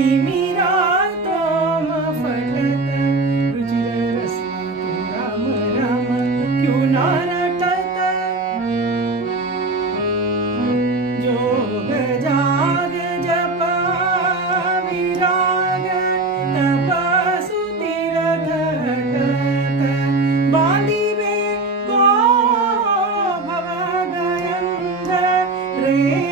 तिमिरातो मफलत रुचिर रसना तू राम राम क्यों ना रटत जोग जा